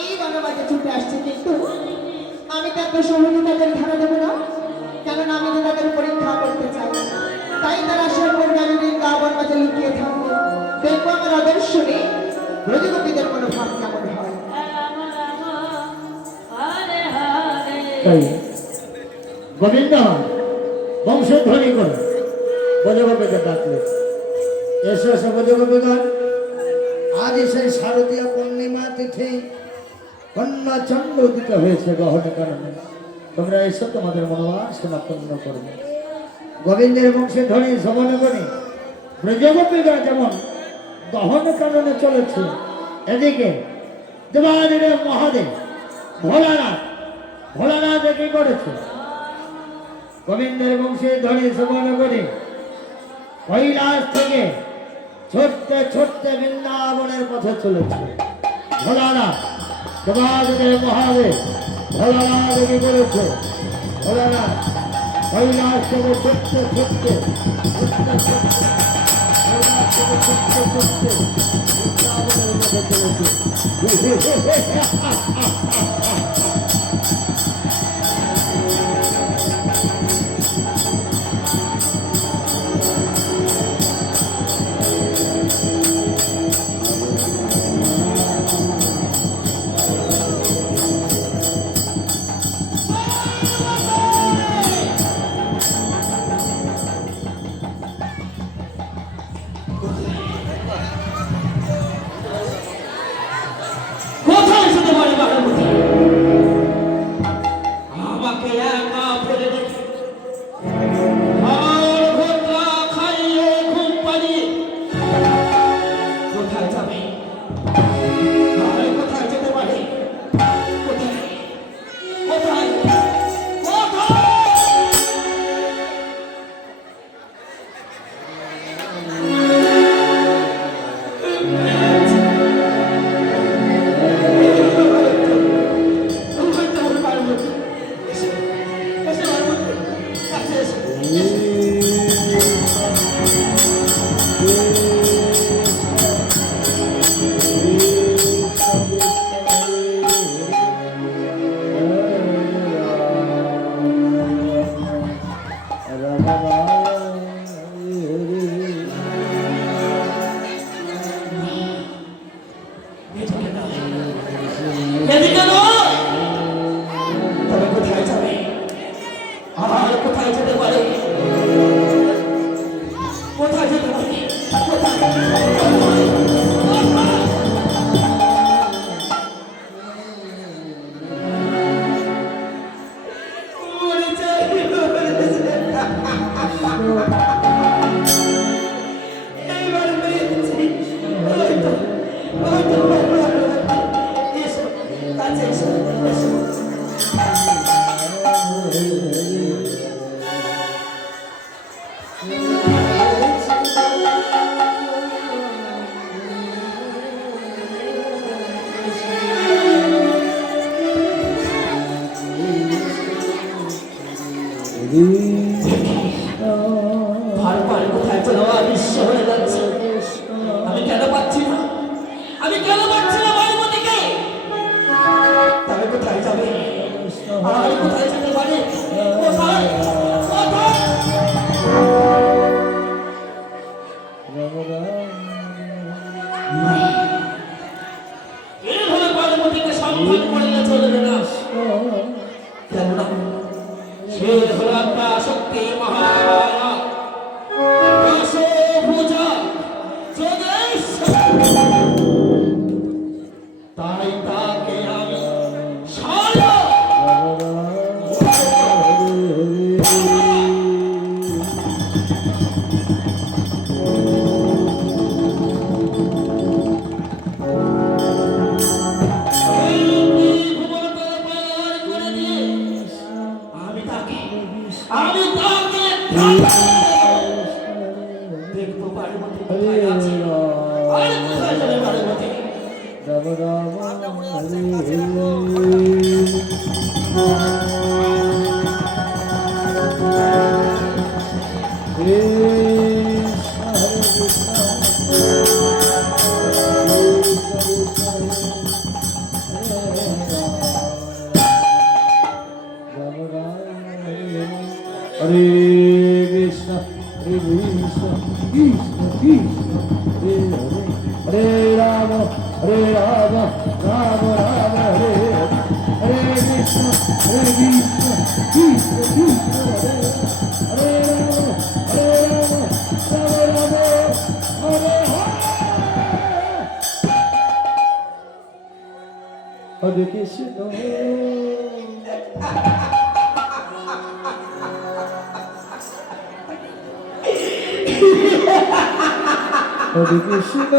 এই বনবাসে ছুটে আসছে, কিন্তু আমি তো এত সহজে তাদের ধারা দেবো না, কেননা আমি তো তাদের পরীক্ষা করতে চাই। তাই তারা আসার পর আমি গা বনবাসে লুকিয়ে থাকবো, দেখবো আমার আদর্শ নেই ব্রজগোপীদের মনোভাব কেমন হয়। তাই গোবিন্দ বংশধ্বনি করে ব্রজগোপীকে ডাকলে, এসো এসো ব্রজগোপীগণ, আজ সেই শারদীয় পূর্ণিমা তিথি কন্যা চন্দ্র উদিত হয়েছে গ্রহণ কারণে, তোমরা এসো তোমাদের মনোবাসনা পূর্ণ করবে। গোবিন্দের বংশে ধ্বনি শ্রবণ করে ব্রজগোপীরা যেমন দহন কারণে চলেছে, এদিকে দেবাদিদেব মহাদেব ভোলানাথ ভোলানাথ কি করেছে? গোবিন্দের বংশে ধ্বনি শ্রবণ করে কৈলাস থেকে ছুটতে ছুটতে বৃন্দাবনের পথে চলেছে। ভোলানাথ দেবাদিদেব মহাদেব ভোলানাথ কি করেছে? ভোলানাথ কৈলাস থেকে ছুটতে ছুটতে ছুটতে ছুটতে কৈলাস থেকে ছুটতে ছুটতে বৃন্দাবনের পথে চলেছে। কোথায় যেতে পারে বাড়াবতী? আমাকে একা ফেলে রেখে আর ভোটটা খাইয়ে ঘুম পাড়িয়ে কোথায় যাবে? আর কোথায় যেতে পারে? কোথায় কোথায় কোথায়? এদিকে নয়, তবে কোথায় যাবে? আর কোথায় যেতে পারে? কোথায় যেতে পারে? কোথায় কোথায় কোথায়? মরে যাই, এইবার পেয়েছি। হয়তো হয়তো এসো, কাছে এসো, এসো। বারবার কোথায় চলো বিশ্ব হয়ে যাচ্ছে। আমি কেন পাচ্ছি না? আমি কেন পাচ্ছি না বাড়িমতিকে? তবে কোথায় যাবে? আর কোথায় যেতে পারে? কোথায় কোথায়? এইভাবে বাড়িমতিকে সম্মান করলে চলবে না, কেননা সে হলো একটা শক্তি মহামায়া দশভুজা যোগেশ্বরী। তাই তাকে আমি সারা আমি তাকে দেখবো বাড়িমতি কোথায় আছে, আর কোথায় যাবে বাড়িমতি? হরে কৃষ্ণ হরে কৃষ্ণ কৃষ্ণ কৃষ্ণ হরে হরে হরে রাম রাম রাম হরে হরে কৃষ্ণ হরে কৃষ্ণ কৃষ্ণ কৃষ্ণ হরে হরে রাম রাম হরে হরে কৃষ্ণ হরে কৃষ্ণ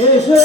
এসো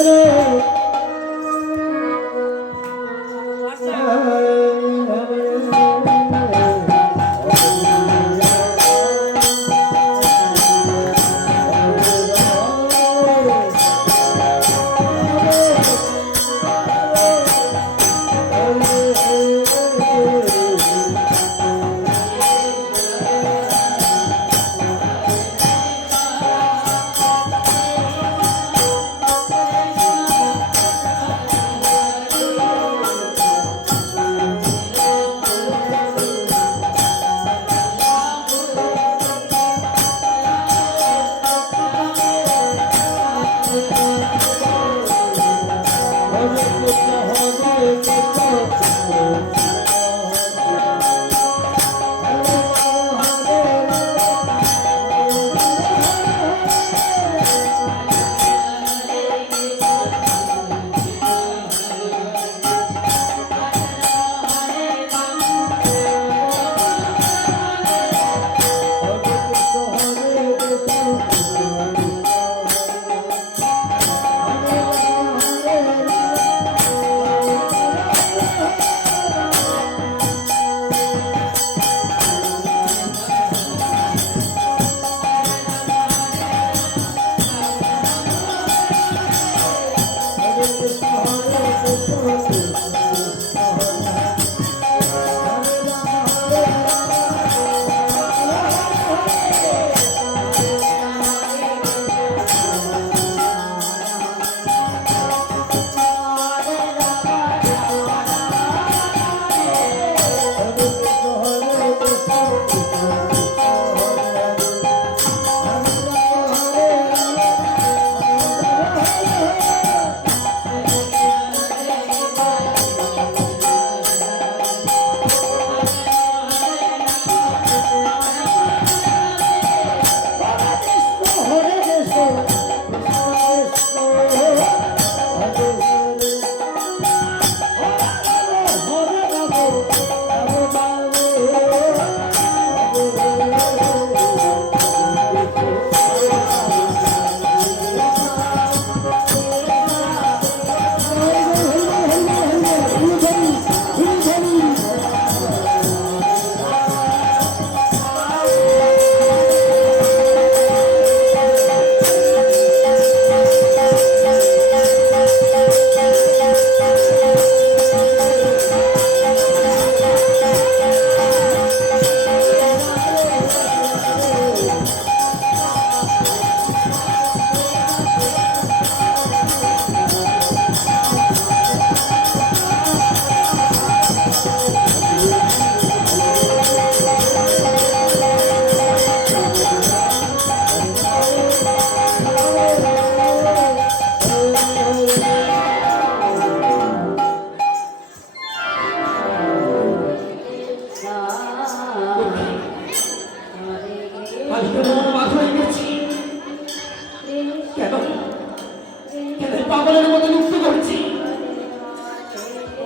পাগলের